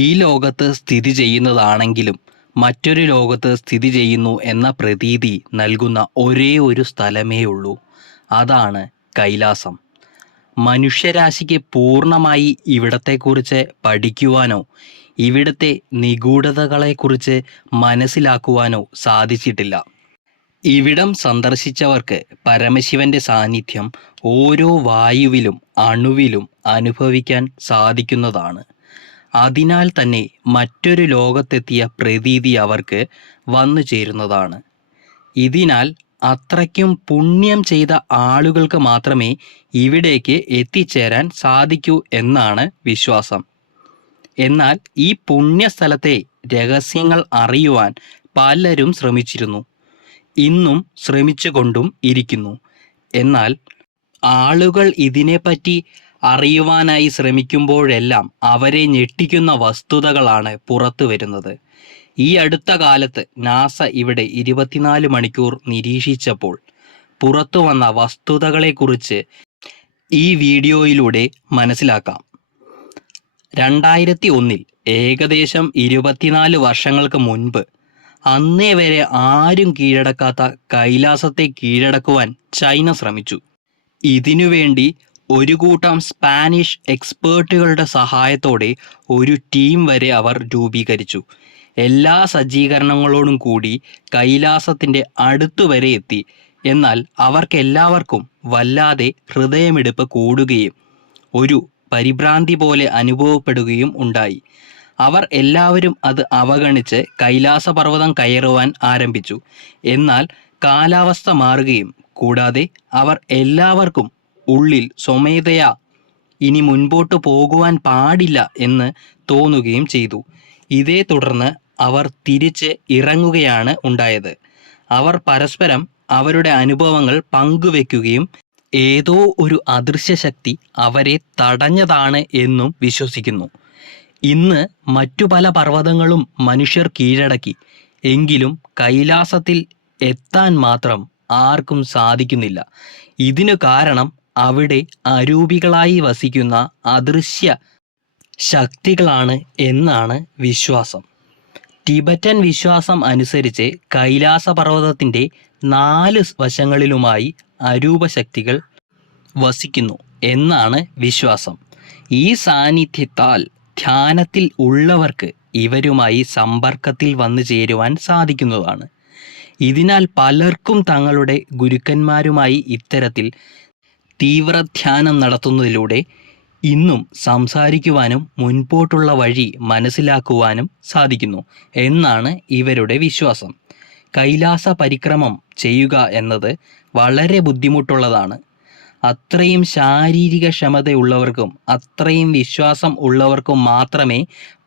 ഈ ലോകത്ത് സ്ഥിതി ചെയ്യുന്നതാണെങ്കിലും മറ്റൊരു ലോകത്ത് സ്ഥിതി ചെയ്യുന്നു എന്ന പ്രതീതി നൽകുന്ന ഒരേ ഒരു സ്ഥലമേ ഉള്ളൂ. അതാണ് കൈലാസം. മനുഷ്യരാശിക്ക് പൂർണ്ണമായി ഇവിടത്തെക്കുറിച്ച് പഠിക്കുവാനോ ഇവിടുത്തെ നിഗൂഢതകളെക്കുറിച്ച് മനസ്സിലാക്കുവാനോ സാധിച്ചിട്ടില്ല. ഇവിടം സന്ദർശിച്ചവർക്ക് പരമശിവന്റെ സാന്നിധ്യം ഓരോ വായുവിലും അണുവിലും അനുഭവിക്കാൻ സാധിക്കുന്നതാണ്. അതിനാൽ തന്നെ മറ്റൊരു ലോകത്തെത്തിയ പ്രതീതി അവർക്ക് വന്നു ചേരുന്നതാണ്. ഇതിനാൽ അത്രയ്ക്കും പുണ്യം ചെയ്ത ആളുകൾക്ക് മാത്രമേ ഇവിടേക്ക് എത്തിച്ചേരാൻ സാധിക്കൂ എന്നാണ് വിശ്വാസം. എന്നാൽ ഈ പുണ്യസ്ഥലത്തെ രഹസ്യങ്ങൾ അറിയുവാൻ പലരും ശ്രമിച്ചിരുന്നു, ഇന്നും ശ്രമിച്ചുകൊണ്ടും ഇരിക്കുന്നു. എന്നാൽ ആളുകൾ ഇതിനെപ്പറ്റി അറിയുവാനായി ശ്രമിക്കുമ്പോഴെല്ലാം അവരെ ഞെട്ടിക്കുന്ന വസ്തുതകളാണ് പുറത്തു വരുന്നത്. ഈ അടുത്ത കാലത്ത് നാസ ഇവിടെ 24 മണിക്കൂർ നിരീക്ഷിച്ചപ്പോൾ പുറത്തു വന്ന വസ്തുതകളെക്കുറിച്ച് ഈ വീഡിയോയിലൂടെ മനസ്സിലാക്കാം. 2001 ഏകദേശം 24 വർഷങ്ങൾക്ക് മുൻപ് അന്നേ വരെ ആരും കീഴടക്കാത്ത കൈലാസത്തെ കീഴടക്കുവാൻ ചൈന ശ്രമിച്ചു. ഇതിനുവേണ്ടി ഒരു കൂട്ടം സ്പാനിഷ് എക്സ്പേർട്ടുകളുടെ സഹായത്തോടെ ഒരു ടീം വരെ അവർ രൂപീകരിച്ചു. എല്ലാ സജ്ജീകരണങ്ങളോടും കൂടി കൈലാസത്തിൻ്റെ അടുത്തുവരെ എത്തി. എന്നാൽ അവർക്കെല്ലാവർക്കും വല്ലാതെ ഹൃദയമിടിപ്പ് കൂടുകയും ഒരു പരിഭ്രാന്തി പോലെ അനുഭവപ്പെടുകയും ഉണ്ടായി. അവർ എല്ലാവരും അത് അവഗണിച്ച് കൈലാസപർവ്വതം കയറുവാൻ ആരംഭിച്ചു. എന്നാൽ കാലാവസ്ഥ മാറുകയും കൂടാതെ അവർ എല്ലാവർക്കും ഉള്ളിൽ സ്വമേധയാ ഇനി മുൻപോട്ട് പോകുവാൻ പാടില്ല എന്ന് തോന്നുകയും ചെയ്തു. ഇതേ തുടർന്ന് അവർ തിരിച്ച് ഇറങ്ങുകയാണ് ഉണ്ടായത്. അവർ പരസ്പരം അവരുടെ അനുഭവങ്ങൾ പങ്കുവെക്കുകയും ഏതോ ഒരു അദൃശ്യ ശക്തി അവരെ തടഞ്ഞതാണ് എന്നും വിശ്വസിക്കുന്നു. ഇന്ന് മറ്റു പല പർവ്വതങ്ങളും മനുഷ്യർ കീഴടക്കി. എങ്കിലും കൈലാസത്തിൽ എത്താൻ മാത്രം ആർക്കും സാധിക്കുന്നില്ല. ഇതിനു കാരണം അവിടെ അരൂപികളായി വസിക്കുന്ന അദൃശ്യ ശക്തികളാണ് എന്നാണ് വിശ്വാസം. ടിബറ്റൻ വിശ്വാസം അനുസരിച്ച് കൈലാസപർവ്വതത്തിൻ്റെ 4 വശങ്ങളിലുമായി അരൂപശക്തികൾ വസിക്കുന്നു എന്നാണ് വിശ്വാസം. ഈ സാന്നിധ്യത്താൽ ധ്യാനത്തിൽ ഉള്ളവർക്ക് ഇവരുമായി സമ്പർക്കത്തിൽ വന്നു ചേരുവാൻ സാധിക്കുന്നതാണ്. ഇതിനാൽ പലർക്കും തങ്ങളുടെ ഗുരുക്കന്മാരുമായി ഇത്തരത്തിൽ തീവ്രധ്യാനം നടത്തുന്നതിലൂടെ ഇന്നും സംസാരിക്കുവാനും മുൻപോട്ടുള്ള വഴി മനസ്സിലാക്കുവാനും സാധിക്കുന്നു എന്നാണ് ഇവരുടെ വിശ്വാസം. കൈലാസ പരിക്രമം ചെയ്യുക എന്നത് വളരെ ബുദ്ധിമുട്ടുള്ളതാണ്. അത്രയും ശാരീരിക ക്ഷമതയുള്ളവർക്കും അത്രയും വിശ്വാസം ഉള്ളവർക്കും മാത്രമേ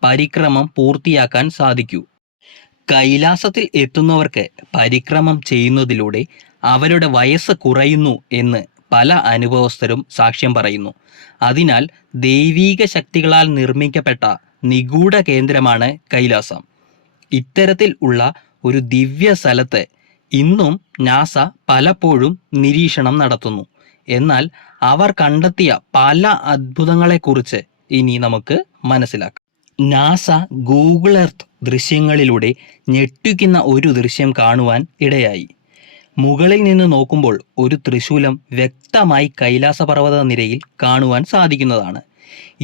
പരിക്രമം പൂർത്തിയാക്കാൻ സാധിക്കൂ. കൈലാസത്തിൽ എത്തുന്നവർക്ക് പരിക്രമം ചെയ്യുന്നതിലൂടെ അവരുടെ വയസ്സ് കുറയുന്നു എന്ന് പല അനുഭവസ്ഥരും സാക്ഷ്യം പറയുന്നു. അതിനാൽ ദൈവീക ശക്തികളാൽ നിർമ്മിക്കപ്പെട്ട നിഗൂഢ കേന്ദ്രമാണ് കൈലാസം. ഇത്തരത്തിൽ ഉള്ള ഒരു ദിവ്യ സ്ഥലത്ത് ഇന്നും നാസ പലപ്പോഴും നിരീക്ഷണം നടത്തുന്നു. എന്നാൽ അവർ കണ്ടെത്തിയ പല അത്ഭുതങ്ങളെക്കുറിച്ച് ഇനി നമുക്ക് മനസ്സിലാക്കാം. നാസ ഗൂഗിൾ എർത്ത് ദൃശ്യങ്ങളിലൂടെ ഞെട്ടിക്കുന്ന ഒരു ദൃശ്യം കാണുവാൻ ഇടയായി. മുകളിൽ നിന്ന് നോക്കുമ്പോൾ ഒരു ത്രിശൂലം വ്യക്തമായി കൈലാസപർവ്വത നിരയിൽ കാണുവാൻ സാധിക്കുന്നതാണ്.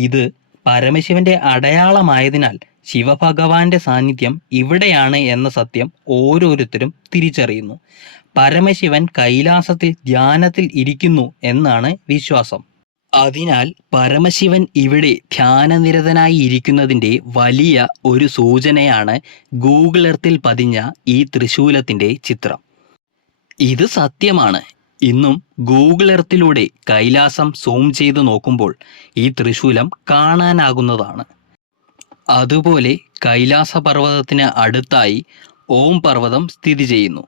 ഇത് പരമശിവന്റെ അടയാളമായതിനാൽ ശിവഭഗവാന്റെ സാന്നിധ്യം ഇവിടെയാണ് എന്ന സത്യം ഓരോരുത്തരും തിരിച്ചറിയുന്നു. പരമശിവൻ കൈലാസത്തിൽ ധ്യാനത്തിൽ ഇരിക്കുന്നു എന്നാണ് വിശ്വാസം. അതിനാൽ പരമശിവൻ ഇവിടെ ധ്യാനനിരതനായി ഇരിക്കുന്നതിൻ്റെ വലിയ ഒരു സൂചനയാണ് ഗൂഗിൾ എർത്തിൽ പതിഞ്ഞ ഈ ത്രിശൂലത്തിൻ്റെ ചിത്രം. ഇത് സത്യമാണ്. ഇന്നും ഗൂഗിൾ എർത്തിലൂടെ കൈലാസം സൂം ചെയ്ത് നോക്കുമ്പോൾ ഈ ത്രിശൂലം കാണാനാകുന്നതാണ്. അതുപോലെ കൈലാസ പർവ്വതത്തിന് അടുത്തായി ഓം പർവ്വതം സ്ഥിതി ചെയ്യുന്നു.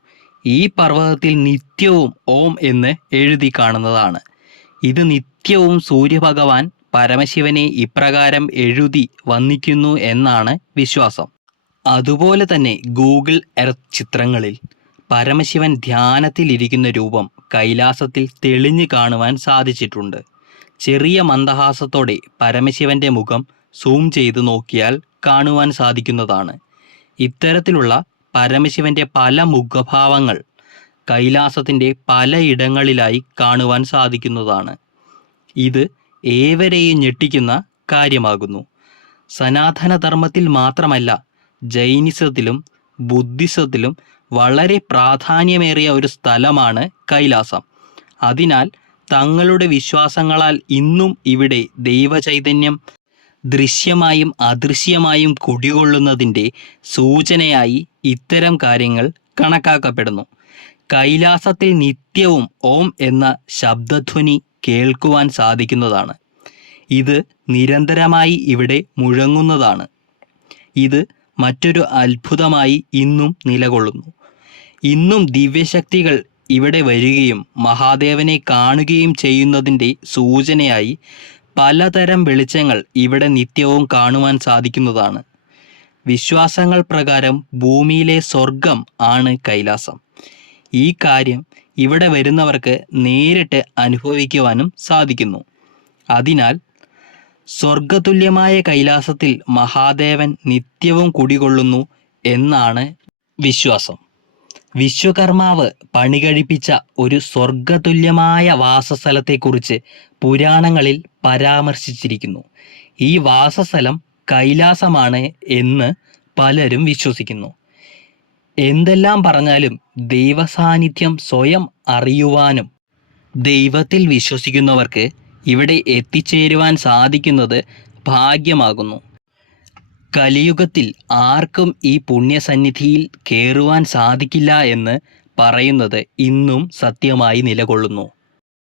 ഈ പർവ്വതത്തിൽ നിത്യവും ഓം എന്ന് എഴുതി കാണുന്നതാണ്. ഇത് നിത്യവും സൂര്യഭഗവാൻ പരമശിവനെ ഇപ്രകാരം എഴുതി വന്ദിക്കുന്നു എന്നാണ് വിശ്വാസം. അതുപോലെ തന്നെ ഗൂഗിൾ എർത്ത് ചിത്രങ്ങളിൽ പരമശിവൻ ധ്യാനത്തിലിരിക്കുന്ന രൂപം കൈലാസത്തിൽ തെളിഞ്ഞു കാണുവാൻ സാധിച്ചിട്ടുണ്ട്. ചെറിയ മന്ദഹാസത്തോടെ പരമശിവന്റെ മുഖം സൂം ചെയ്ത് നോക്കിയാൽ കാണുവാൻ സാധിക്കുന്നതാണ്. ഇത്തരത്തിലുള്ള പരമശിവന്റെ പല മുഖഭാവങ്ങൾ കൈലാസത്തിൻ്റെ പലയിടങ്ങളിലായി കാണുവാൻ സാധിക്കുന്നതാണ്. ഇത് ഏവരെയും ഞെട്ടിക്കുന്ന കാര്യമാകുന്നു. സനാതനധർമ്മത്തിൽ മാത്രമല്ല, ജൈനിസത്തിലും ബുദ്ധിസത്തിലും വളരെ പ്രാധാന്യമേറിയ ഒരു സ്ഥലമാണ് കൈലാസം. അതിനാൽ തങ്ങളുടെ വിശ്വാസങ്ങളാൽ ഇന്നും ഇവിടെ ദൈവചൈതന്യം ദൃശ്യമായും അദൃശ്യമായും കുടികൊള്ളുന്നതിൻ്റെ സൂചനയായി ഇത്തരം കാര്യങ്ങൾ കണക്കാക്കപ്പെടുന്നു. കൈലാസത്തിൽ നിത്യവും ഓം എന്ന ശബ്ദധ്വനി കേൾക്കുവാൻ സാധിക്കുന്നതാണ്. ഇത് നിരന്തരമായി ഇവിടെ മുഴങ്ങുന്നതാണ്. ഇത് മറ്റൊരു അത്ഭുതമായി ഇന്നും നിലകൊള്ളുന്നു. ഇന്നും ദിവ്യശക്തികൾ ഇവിടെ വരികയും മഹാദേവനെ കാണുകയും ചെയ്യുന്നതിൻ്റെ സൂചനയായി പലതരം വെളിച്ചങ്ങൾ ഇവിടെ നിത്യവും കാണുവാൻ സാധിക്കുന്നതാണ്. വിശ്വാസങ്ങൾ പ്രകാരം ഭൂമിയിലെ സ്വർഗം ആണ് കൈലാസം. ഈ കാര്യം ഇവിടെ വരുന്നവർക്ക് നേരിട്ട് അനുഭവിക്കുവാനും സാധിക്കുന്നു. അതിനാൽ സ്വർഗതുല്യമായ കൈലാസത്തിൽ മഹാദേവൻ നിത്യവും കുടികൊള്ളുന്നു എന്നാണ് വിശ്വാസം. വിശ്വകർമാവ് പണികഴിപ്പിച്ച ഒരു സ്വർഗതുല്യമായ വാസസ്ഥലത്തെക്കുറിച്ച് പുരാണങ്ങളിൽ പരാമർശിച്ചിരിക്കുന്നു. ഈ വാസസ്ഥലം കൈലാസമാണ് എന്ന് പലരും വിശ്വസിക്കുന്നു. എന്തെല്ലാം പറഞ്ഞാലും ദൈവസാന്നിധ്യം സ്വയം അറിയുവാനും ദൈവത്തിൽ വിശ്വസിക്കുന്നവർക്ക് ഇവിടെ എത്തിച്ചേരുവാൻ സാധിക്കുന്നത് ഭാഗ്യമാകുന്നു. കലിയുഗത്തിൽ ആർക്കും ഈ പുണ്യസന്നിധിയിൽ കയറുവാൻ സാധിക്കില്ല എന്ന് പറയുന്നത് ഇന്നും സത്യമായി നിലകൊള്ളുന്നു.